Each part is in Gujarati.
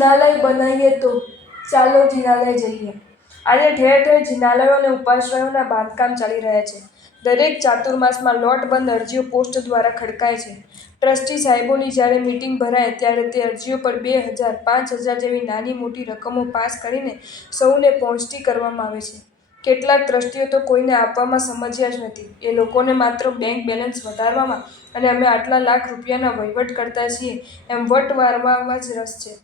જિનાલય બનાવીએ તો ચાલો જિનાલય જઈએ. આજે ઠેર ઠેર જિનાલયો અને ઉપાશ્રયોના બાંધકામ ચાલી રહ્યા છે. દરેક ચાતુર્માસમાં લોટબંધ અરજીઓ પોસ્ટ દ્વારા ખડકાય છે. ટ્રસ્ટી સાહેબોની જ્યારે મીટિંગ ભરાય ત્યારે તે અરજીઓ પર 2,000, 5,000 જેવી નાની મોટી રકમો પાસ કરીને સૌને પહોંચતી કરવામાં આવે છે. કેટલાક ટ્રસ્ટીઓ તો કોઈને આપવામાં સમજ્યા જ નથી. એ લોકોને માત્ર બેંક બેલેન્સ વધારવામાં અને અમે આટલા લાખ રૂપિયાના વહીવટ કરતા છીએ એમ વટ વારવામાં જ રસ છે.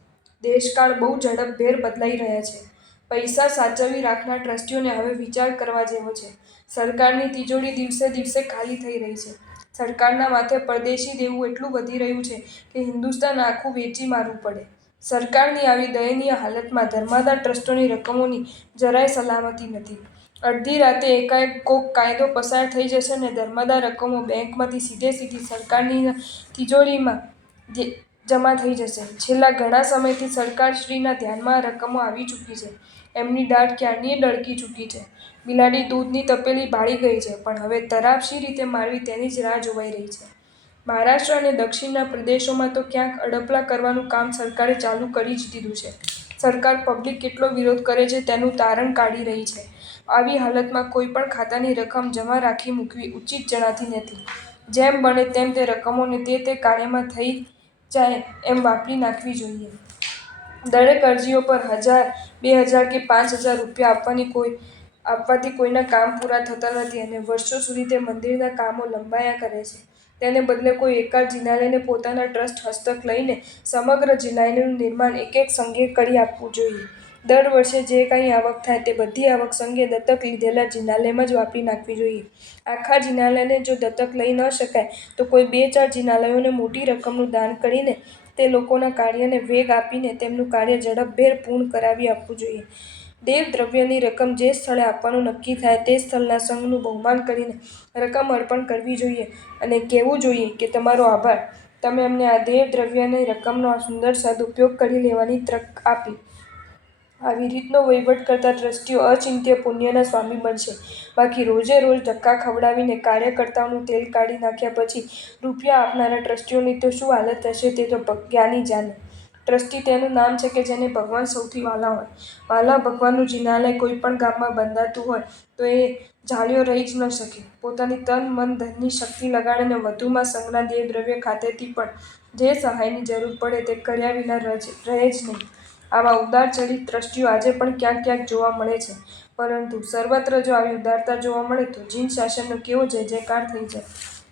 દેશકાળ બહુ ઝડપભેર બદલાઈ રહ્યા છે. પૈસા સાચવી રાખનાર ટ્રસ્ટીઓને હવે વિચાર કરવા જેવો છે. સરકારની તિજોરી દિવસે દિવસે ખાલી થઈ રહી છે. સરકારના માથે પરદેશી દેવું એટલું વધી રહ્યું છે કે હિન્દુસ્તાન આખું વેચી મારવું પડે. સરકારની આવી દયનીય હાલતમાં ધર્માદા ટ્રસ્ટોની રકમોની જરાય સલામતી નથી. અડધી રાતે એકાએક કોક કાયદો પસાર થઈ જશે ને ધર્માદા રકમો બેંકમાંથી સીધેસીધી સરકારની તિજોરીમાં જમા થઈ જશે. છેલ્લા ઘણા સમયથી સરકારશ્રીના ધ્યાનમાં આ રકમો આવી ચૂકી છે. એમની દાઢ ક્યારની ડળકી ચૂકી છે. બિલાડી દૂધની તપેલી ભાળી ગઈ છે, પણ હવે તરાપ શી રીતે મારવી તેની જ રાહ જોવાઈ રહી છે. મહારાષ્ટ્ર અને દક્ષિણના પ્રદેશોમાં તો ક્યાંક અડપલા કરવાનું કામ સરકારે ચાલુ કરી જ દીધું છે. સરકાર પબ્લિક કેટલો વિરોધ કરે છે તેનું તારણ કાઢી રહી છે. આવી હાલતમાં કોઈ પણ ખાતાની રકમ જમા રાખી મૂકવી ઉચિત જણાતી નથી. જેમ બને તેમ તે રકમોને તે કાર્યમાં થઈ જાય એમ વાપરી નાખવી જોઈએ. દરેક અરજીઓ પર 1,000, 2,000 કે 5,000 રૂપિયા આપવાથી કોઈના કામ પૂરા થતા નથી અને વર્ષો સુધી તે મંદિરના કામો લંબાયા કરે છે. તેને બદલે કોઈ એકાદ જિનાલયને પોતાના ટ્રસ્ટ હસ્તક લઈને સમગ્ર જિનાલયનું નિર્માણ એક સંઘે કરી આપવું જોઈએ. દર વર્ષે જે કાંઈ આવક થાય તે બધી આવક સંઘે દત્તક લીધેલા જિનાલયમાં જ વાપરી નાખવી જોઈએ. આખા જિનાલયને જો દત્તક લઈ ન શકાય તો કોઈ 2-4 જિનાલયોને મોટી રકમનું દાન કરીને તે લોકોના કાર્યને વેગ આપીને તેમનું કાર્ય ઝડપભેર પૂર્ણ કરાવી આપવું જોઈએ. દેવ દ્રવ્યની રકમ જે સ્થળે આપવાનું નક્કી થાય તે સ્થળના સંઘનું બહુમાન કરીને રકમ અર્પણ કરવી જોઈએ અને કહેવું જોઈએ કે તમારો આભાર, તમે અમને આ દેવ દ્રવ્યની રકમનો આ સુંદર સદુપયોગ કરી લેવાની તક આપી. આવી રીતનો વહીવટ કરતા ટ્રસ્ટીઓ અચિંત્ય પુણ્યના સ્વામી બનશે. બાકી રોજે રોજ ધક્કા ખવડાવીને કાર્યકર્તાઓનું તેલ કાઢી નાખ્યા પછી રૂપિયા આપનારા ટ્રસ્ટીઓની તો શું હાલત થશે તે તો જ્ઞાની જાણે. ટ્રસ્ટી તેનું નામ છે કે જેને ભગવાન સૌથી વહાલા હોય. વહાલા ભગવાનનું જિનાલય કોઈ પણ ગામમાં બંધાતું હોય તો એ ઝાલ્યો રહી જ ન શકે. પોતાની તન, મન, ધનની શક્તિ લગાડીને વધુમાં સંઘના દેવદ્રવ્ય ખાતેથી પણ જે સહાયની જરૂર પડે તે કર્યા વિના રહે જ નહીં. આવા ઉદારચરિત ટ્રસ્ટીઓ આજે પણ ક્યાંક ક્યાંક જોવા મળે છે. પરંતુ સર્વત્ર જો આવી ઉદારતા જોવા મળે તો જીન શાસનનો કેવો જય જયકાર થઈ જાય.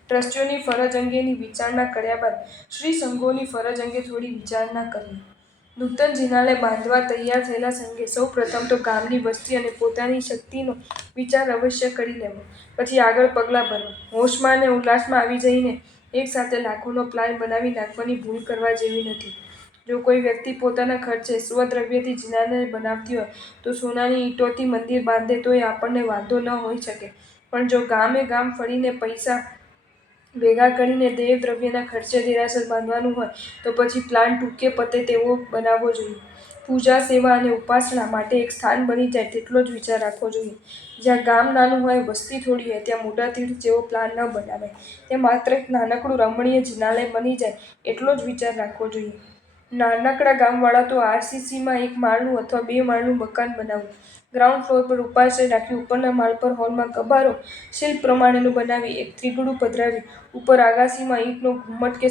ટ્રસ્ટીઓની ફરજ અંગેની વિચારણા કર્યા બાદ શ્રી સંઘોની ફરજ અંગે થોડી વિચારણા કરીએ. નૂતન જિનાલય બાંધવા તૈયાર થયેલા સંઘે સૌ પ્રથમ તો ગામની વસ્તી અને પોતાની શક્તિનો વિચાર અવશ્ય કરી લેવો. પછી આગળ પગલાં ભરવા. હોશમાં અને ઉલ્લાસમાં આવી જઈને એક સાથે લાખોનો પ્લાન બનાવી નાખવાની ભૂલ કરવા જેવી નથી. જો કોઈ વ્યક્તિ પોતાના ખર્ચે સ્વદ્રવ્યથી જિનાલય બનાવતી હોય તો સોનાની ઈંટોથી મંદિર બાંધે તોય આપણને વાંધો ન હોઈ શકે. પણ જો ગામે ગામ ફરીને પૈસા ભેગા કરીને દેવદ્રવ્યના ખર્ચે દેરાસર બાંધવાનું હોય તો પછી પ્લાન ટૂંકે પતે તેવો બનાવવો જોઈએ. પૂજા, સેવા અને ઉપાસના માટે એક સ્થાન બની જાય તેટલો જ વિચાર રાખવો જોઈએ. જ્યાં ગામ નાનું હોય, વસ્તી થોડી હોય ત્યાં મોટા તીર્થ જેવો પ્લાન ન બનાવાય. ત્યાં માત્ર એક નાનકડું રમણીય જિનાલય બની જાય એટલો જ વિચાર રાખવો જોઈએ. નાનકડા ગામવાળા તો આરસીસીમાં 1 માળનું અથવા 2 માળનું મકાન બનાવવું. ગ્રાઉન્ડ ફ્લોર પર ઉપાશ્રય રાખી ઉપરના માળ પર હોલમાં કબારો શિલ્પ પ્રમાણેનું બનાવી એક ત્રિગુણું પધરાવી ઉપર આગાસીમાં ઈંટનો ઘુમ્મટ કે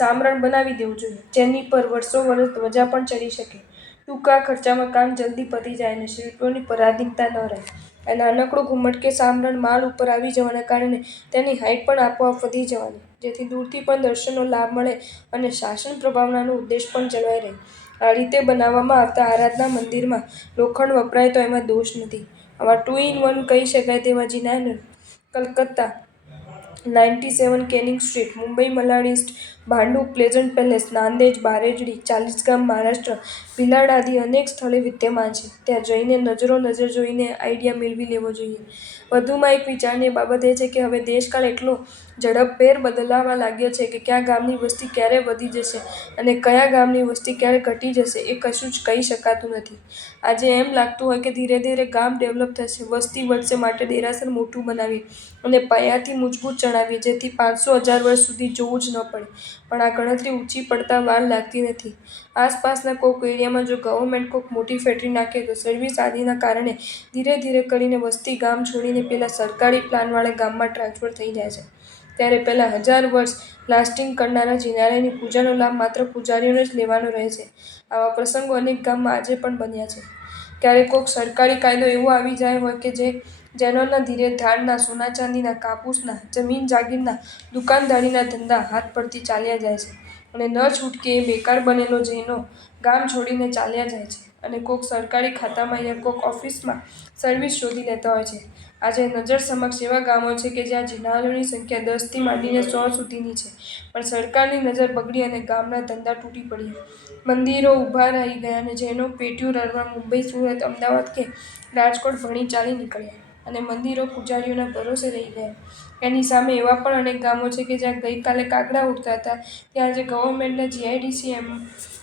સામરણ બનાવી દેવું જોઈએ, જેની પર વર્ષો વર્ષ ધ્વજા પણ ચડી શકે. ટૂંકા ખર્ચામાં કામ જલ્દી પતી જાય અને શિલ્પીઓની પરાધીનતા ન રહે. આ નાનકડું ઘુમ્મટ કે સામરણ માળ ઉપર આવી જવાના કારણે તેની હાઈટ પણ આપોઆપ વધી જવાની, જેથી દૂરથી પણ દર્શનનો લાભ મળે અને શાસન પ્રભાવનાનો ઉદ્દેશ પણ જળવાઈ રહે. આ રીતે બનાવવામાં આવતા આરાધના મંદિરમાં લોખંડ વપરાય તો એમાં દોષ નથી. આવા 2-in-1 કહી શકાય તેવા જિનાલય Calcutta, 97 Canning Street, Mumbai Malad East, Bhandup, Pleasant Palace, Nandej, Barejadi, Chalisgaon, Maharashtra, Bhilad આદિ અનેક સ્થળે વિદ્યમાન છે. ત્યાં જઈને નજરો નજર જોઈને આઈડિયા મેળવી લેવો જોઈએ. વધુમાં એક વિચારણીય બાબત એ છે કે હવે દેશકાળ એટલો ઝડપભેર બદલાવા લાગ્યો છે કે કયા ગામની વસ્તી ક્યારે વધી જશે અને કયા ગામની વસ્તી ક્યારે ઘટી જશે એ કશું જ કહી શકાતું નથી. આજે એમ લાગતું હોય કે ધીરે ધીરે ગામ ડેવલપ થશે, વસ્તી વધશે માટે દેરાસર મોટું બનાવીએ અને પાયાથી મજબૂત ચણાવીએ જેથી 500-1000 વર્ષ સુધી જોવું જ ન પડે. પણ આ ગણતરી ઊંચી પડતા વાર લાગતી નથી. આસપાસના કોઈક એરિયામાં જો ગવર્મેન્ટ કોઈક મોટી ફેક્ટરી નાખે તો સર્વિસ આદિના કારણે ધીરે ધીરે કરીને વસ્તી ગામ છોડીને પેલા સરકારી પ્લાનવાળા ગામમાં ટ્રાન્સફર થઈ જાય છે. ત્યારે પેલા 1000 વર્ષ લાસ્ટિંગ કરનારા જિનાલયની પૂજાનો લાભ માત્ર પૂજારીઓને જ લેવાનો રહે છે. આવા પ્રસંગો અનેક ગામમાં આજે પણ બન્યા છે. ક્યારેક કોઈક સરકારી કાયદો એવો આવી જાય હોય કે જેનોના ધીરે ધાડના, સોના ચાંદીના, કાપૂસના, જમીન જાગીરના, દુકાનદારીના ધંધા હાથ પડતી ચાલ્યા જાય છે અને ન છૂટકે એ બેકાર બનેલો જેનો ગામ છોડીને ચાલ્યા જાય છે અને કોઈક સરકારી ખાતામાં યા કોઈક ઓફિસમાં સર્વિસ શોધી લેતા હોય છે. આજે નજર સમક્ષ એવા ગામો છે કે જ્યાં જિનાલયોની સંખ્યા 10થી માંડીને 100 સુધીની છે, પણ સરકારની નજર બગડી અને ગામના ધંધા તૂટી પડ્યા. મંદિરો ઊભા રહી ગયા અને જૈનો પેટીઓ રડવા મુંબઈ, સુરત, અમદાવાદ કે રાજકોટ ભણી ચાલી નીકળ્યા અને મંદિરો પૂજારીઓના ભરોસે રહી ગયા. એની સામે એવા પણ અનેક ગામો છે કે જ્યાં ગઈકાલે કાગડા ઉડતા હતા ત્યાં આજે ગવર્મેન્ટના જીઆઈડીસી,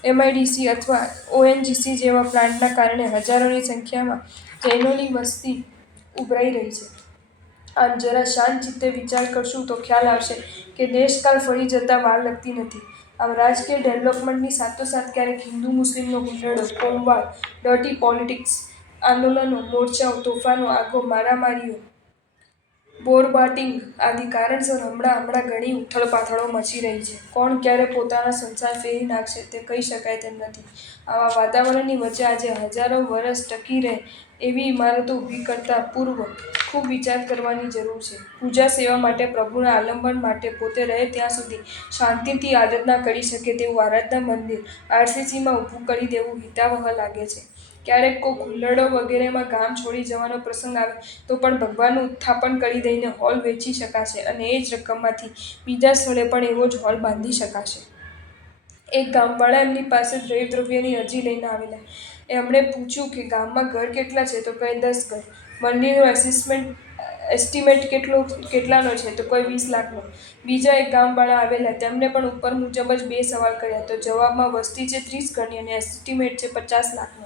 એમઆઈડીસી અથવા ઓએનજીસી જેવા પ્લાન્ટના કારણે હજારોની સંખ્યામાં જૈનોની વસ્તી ઉભરાઈ રહી છે. આમ જરા શાંત ચિત્તે વિચાર કરશું તો ખ્યાલ આવશે કે દેશકાળ ફરી જતા વાર લાગતી નથી. આમ રાજકીય ડેવલપમેન્ટની સાથોસાથ ક્યારેક હિન્દુ મુસ્લિમનો હુલ્લડો, કોમવાદ, ડર્ટી પોલિટિક્સ, આંદોલનો, મોરચાઓ, તોફાનો, આગો, મારામારીઓ, બોરબાટિંગ આદિ કારણસર હમણાં ઘણી ઉથલપાથલો મચી રહી છે. કોણ ક્યારે પોતાના સંસાર ફેરી નાખશે તે કહી શકાય તેમ નથી. આવા વાતાવરણની વચ્ચે આજે હજારો વરસ ટકી રહે એવી ઇમારતો ઊભી કરતા પૂર્વ ખૂબ વિચાર કરવાની જરૂર છે. પૂજા સેવા માટે, પ્રભુના આલંબન માટે, પોતે રહે ત્યાં સુધી શાંતિથી આરાધના કરી શકે તેવું આરાધના મંદિર આરસીસીમાં ઊભું કરી દેવું હિતાવહ લાગે છે. ક્યારેક કોઈક હુલ્લડો વગેરેમાં ગામ છોડી જવાનો પ્રસંગ આવે તો પણ ભગવાનનું ઉત્થાપન કરી દઈને હોલ વેચી શકાશે અને એ જ રકમમાંથી બીજા સ્થળે પણ એવો જ હોલ બાંધી શકાશે. એક ગામવાળા એમની પાસે દેવદ્રવ્યની અરજી લઈને આવેલા. એમણે પૂછ્યું કે ગામમાં ઘર કેટલા છે? તો કહે 10 ઘર. મંદિરનો એસ્ટિમેટ કેટલાનો છે? તો કોઈ 20 લાખનો. બીજા એક ગામવાળા આવેલા. તેમણે પણ ઉપર મુજબ જ 2 સવાલ કર્યા તો જવાબમાં વસ્તી છે 30 ઘરની અને એસ્ટિમેટ છે 50 લાખનો.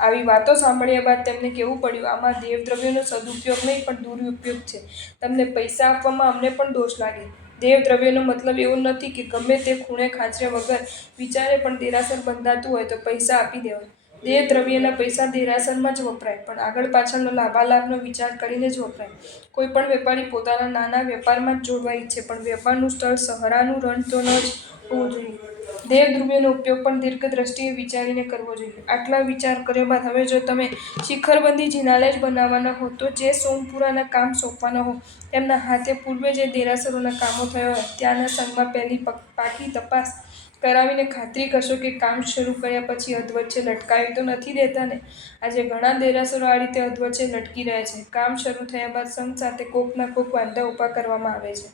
આવી વાતો સાંભળ્યા બાદ તેમને કહેવું પડ્યું, આમાં દેવદ્રવ્યનો સદુપયોગ નહીં પણ દુરુપયોગ છે. તમને પૈસા આપવામાં અમને પણ દોષ લાગે. દેવદ્રવ્યનો મતલબ એવો નથી કે ગમે તે ખૂણે ખાંચરે વગર વિચારે પણ દેરાસર બંધાતું હોય તો પૈસા આપી દેવા. દેવદ્રવ્યના પૈસા દેરાસરમાં જ વપરાય, પણ આગળ પાછળનો લાભાલાભનો વિચાર કરીને જ વપરાય. કોઈ પણ વેપારી પોતાના નાના વેપારમાં જ જોડવા ઈચ્છે પણ વેપારનું સ્થળ સહારાનું રણ તો ન જ હોવું જોઈએ. દેવદ્રવ્યનો ઉપયોગ પણ દીર્ઘદ્રષ્ટિએ વિચારીને કરવો જોઈએ. આટલા વિચાર કર્યા બાદ હવે જો તમે શિખરબંધી જિનાલય જ બનાવવાના હો તો જે સોમપુરાના કામ સોંપવાના હો તેમના હાથે પૂર્વે જે દેરાસરોના કામો થયા હોય ત્યાંના સંઘમાં પહેલી પાકી તપાસ કરાવીને ખાતરી કરશો કે કામ શરૂ કર્યા પછી અધવચ્ચે લટકાવી તો નથી દેતા ને? આજે ઘણા દેરાસરો આ રીતે અધવચ્ચે લટકી રહે છે. કામ શરૂ થયા બાદ સંઘ સાથે કોકના કોક વાંધા ઊભા કરવામાં આવે છે.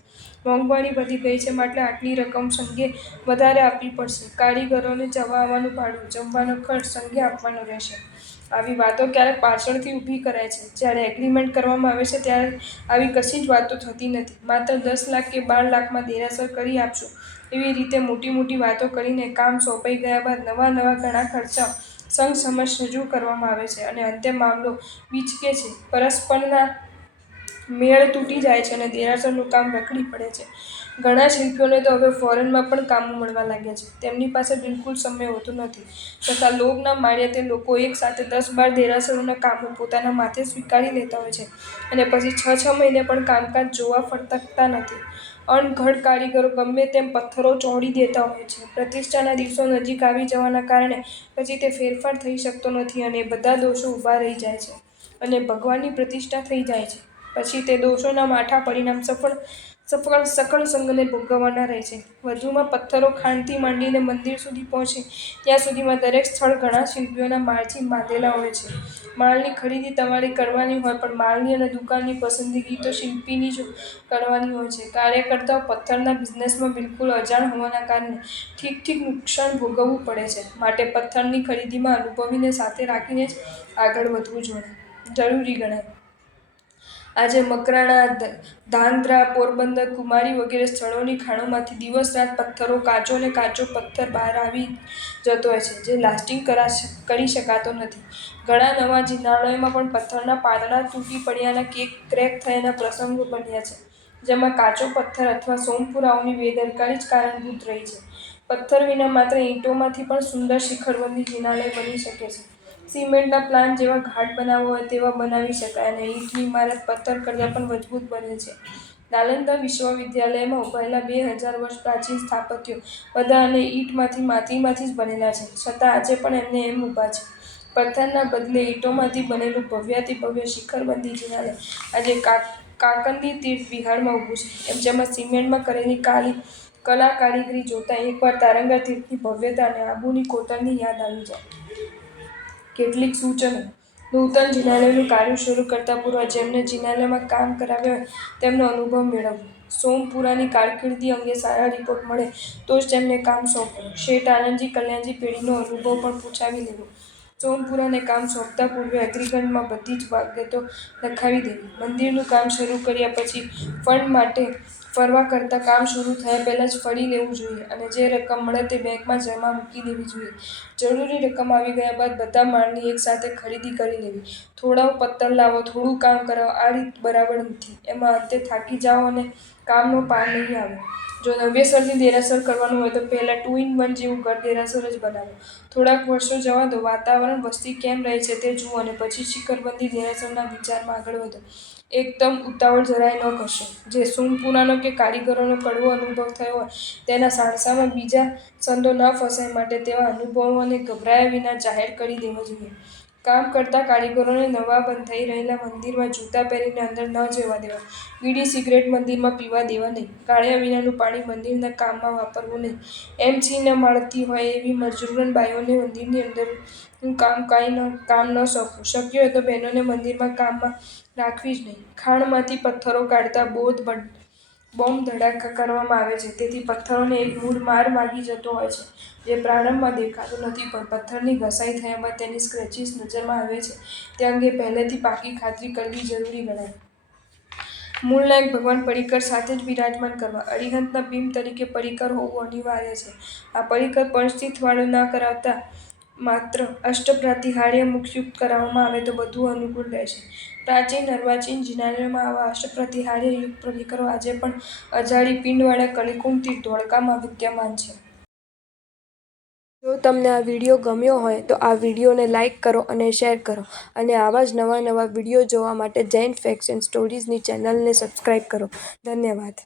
મોંઘવારી વધી ગઈ છે માટે આટલી રકમ સંઘે વધારે આપવી પડશે. કારીગરોને જવા આવવાનું ભાડું, જમવાનો ખર્ચ સંઘે આપવાનો રહેશે. આવી વાતો ક્યારેક પાછળથી ઊભી કરાય છે. જ્યારે એગ્રીમેન્ટ કરવામાં આવે છે ત્યારે આવી કશી જ વાતો થતી નથી. માત્ર 10 લાખ કે 12 લાખમાં દેરાસર કરી આપશું એવી રીતે મોટી વાતો કરીને કામ સોંપાઈ ગયા બાદ નવા ઘણા ખર્ચાઓ સંઘ સમક્ષ રજૂ કરવામાં આવે છે અને અંતે મામલો બીચકે છે. પરસ્પરના મેળ તૂટી જાય છે અને દેરાસરનું કામ રખડી પડે છે. ઘણા શિલ્પીઓને તો હવે ફોરેનમાં પણ કામો મળવા લાગ્યા છે. તેમની પાસે બિલકુલ સમય હોતો નથી છતાં લોભના માર્યા તે લોકો એક સાથે 10-12 દેરાસરોના કામો પોતાના માથે સ્વીકારી લેતા હોય છે અને પછી 6 મહિને પણ કામકાજ જોવા ફરકતા નથી. અણઘડ કારીગરો ગમે તેમ પથ્થરો ચોંટી દેતા હોય છે. પ્રતિષ્ઠાના દિવસો નજીક આવી જવાના કારણે પછી તે ફેરફાર થઈ શકતો નથી અને એ બધા દોષો ઊભા રહી જાય છે અને ભગવાનની પ્રતિષ્ઠા થઈ જાય છે. પછી તે દોષોના માઠા પરિણામ સકળ સંઘને ભોગવવાના રહે છે. વધુમાં પથ્થરો ખાણથી માંડીને મંદિર સુધી પહોંચે ત્યાં સુધીમાં દરેક સ્થળ ઘણા શિલ્પીઓના માળથી બાંધેલા હોય છે. માળની ખરીદી તમારે કરવાની હોય પણ માળની અને દુકાનની પસંદગી તો શિલ્પીની જ કરવાની હોય છે. કાર્યકર્તાઓ પથ્થરના બિઝનેસમાં બિલકુલ અજાણ હોવાના કારણે ઠીક નુકસાન ભોગવવું પડે છે. માટે પથ્થરની ખરીદીમાં અનુભવીને સાથે રાખીને જ આગળ વધવું જરૂરી ગણાય. આજે મકરાણા, ધાંગધ્રા, પોરબંદર, કુમારી વગેરે સ્થળોની ખાણોમાંથી દિવસ રાત પથ્થરો, કાચો ને કાચો પથ્થર બહાર આવી જતો હોય છે, જે લાસ્ટિંગ કરી શકાતો નથી. ઘણા નવા જિનાલયોમાં પણ પથ્થરના પાંદડા તૂટી પડ્યાના કે ક્રેક થયાના પ્રસંગો બન્યા છે, જેમાં કાચો પથ્થર અથવા સોમપુરાઓની બેદરકારી જ કારણભૂત રહી છે. પથ્થર વિના માત્ર ઈંટોમાંથી પણ સુંદર શિખરબંધી જિનાલય બની શકે છે. સિમેન્ટના પ્લાન્ટ જેવા ઘાટ બનાવવા હોય તેવા બનાવી શકાય અને ઈંટની ઇમારત પથ્થર કરતાં પણ મજબૂત બને છે. નાલંદા વિશ્વવિદ્યાલયમાં ઉભાયેલા 2000 વર્ષ પ્રાચીન સ્થાપત્યો બધા અને ઈંટમાંથી માટીમાંથી જ બનેલા છે, છતાં આજે પણ એમને એમ ઊભા છે. પથ્થરના બદલે ઈંટોમાંથી બનેલું ભવ્યાતિભવ્ય શિખરબંધી જિનાલય આજે કાકંદી તીર્થ વિહારમાં ઊભું છે, જેમાં સિમેન્ટમાં કરેલી કલા કારીગરી જોતા એકવાર તારંગા તીર્થની ભવ્યતા અને આબુની કોતરણી યાદ આવી જાય. કેટલીક સૂચનો: નૂતન જિનાલયનું કાર્ય શરૂ કરતા પૂર્વે જેમને જિનાલયમાં કામ કરાવ્યા હોય તેમનો અનુભવ મેળવવો. સોમપુરાની કારકિર્દી અંગે સારા રિપોર્ટ મળે તો જ તેમને કામ સોંપવું. શેઠ આનંદજી કલ્યાણજી પેઢીનો અનુભવ પણ પૂછાવી લેવો. સોમપુરાને કામ સોંપતા પૂર્વે એગ્રીમેન્ટમાં બધી જ વિગતો લખાવી દેવી. મંદિરનું કામ શરૂ કર્યા પછી ફંડ માટે ફરવા કરતાં કામ શરૂ થયા પહેલાં જ ફળી લેવું જોઈએ અને જે રકમ મળે તે બેંકમાં જમા મૂકી દેવી જોઈએ. જરૂરી રકમ આવી ગયા બાદ બધા માળની એકસાથે ખરીદી કરી લેવી. થોડો પત્તર લાવો, થોડું કામ કરાવો આ રીત બરાબર નથી. એમાં અંતે થાકી જાઓ અને કામનો પાર નહીં આવે. જો નવેસરથી દેરાસર કરવાનું હોય તો પહેલાં 2-in-1 જેવું ઘર દેરાસર જ બનાવો. થોડાક વર્ષો જવા દો, વાતાવરણ, વસ્તી કેમ રહે છે તે જુઓ અને પછી શિખરબંધી દેરાસરના વિચારમાં આગળ વધો. એકદમ ઉતાવળ જરાય ન કરશો. જે સોમપુરાનો કે કારીગરોનો કડવો અનુભવ થયો હોય તેના સાણસામાં બીજા સંતો ન ફસાય માટે તેવા અનુભવોને ગભરાયા વિના જાહેર કરી દેવા જોઈએ. કામ કરતા કારીગરોને નવા બંધાઈ રહેલા મંદિરમાં જૂતા પહેરીને અંદર ન જવા દેવા. બીડી સિગરેટ મંદિરમાં પીવા દેવા નહીં. ગાળ્યા વિનાનું પાણી મંદિરના કામમાં વાપરવું નહીં. એમ.સી. ન મળતી હોય એવી મજૂરન બાઈઓને મંદિરની અંદરનું કામ ન સોંપવું. શક્ય હોય તો બહેનોને મંદિરમાં કામમાં રાખવી જ નહીં. ખાણમાંથી પથ્થરો કાઢતા બોમ્બ ધડાકા કરવામાં આવે છે, તેથી પથ્થરોને એક મૂળ માર વાગી જતો હોય છે, જે પ્રારંભમાં દેખાતું નથી પણ પથ્થરની ઘસાઈ થયા બાદ તેની સ્ક્રેચીસ નજરમાં આવે છે તે અંગે પહેલેથી પાકી ખાતરી કરવી જરૂરી ગણાય. મૂળનાયક ભગવાન પડીકર સાથે જ બિરાજમાન કરવા. અરિહંતના બિંબ તરીકે પડીકર હોવું અનિવાર્ય છે. આ પડીકર પંચતીર્થ વાળું ન કરાવતા માત્ર અષ્ટપ્રાતિહાર્ય મુખયુક્ત કરાવવામાં આવે તો બધું અનુકૂળ રહેશે. પ્રાચીન અર્વાચીન જિનાલયોમાં આવા અષ્ટપ્રાતિહાર્ય યુક્ત પડીકરો આજે પણ અજાડી પિંડવાળા કલિકુંભ તીર્થ ધોળકામાં વિદ્યમાન છે. જો તમને આ વિડીયો ગમ્યો હોય તો આ વિડીયોને લાઇક કરો અને શેર કરો અને આવા જ નવા વિડીયો જોવા માટે જૈન ફેક્ટ્સ એન્ડ સ્ટોરીઝની ચેનલને સબસ્ક્રાઇબ કરો. ધન્યવાદ.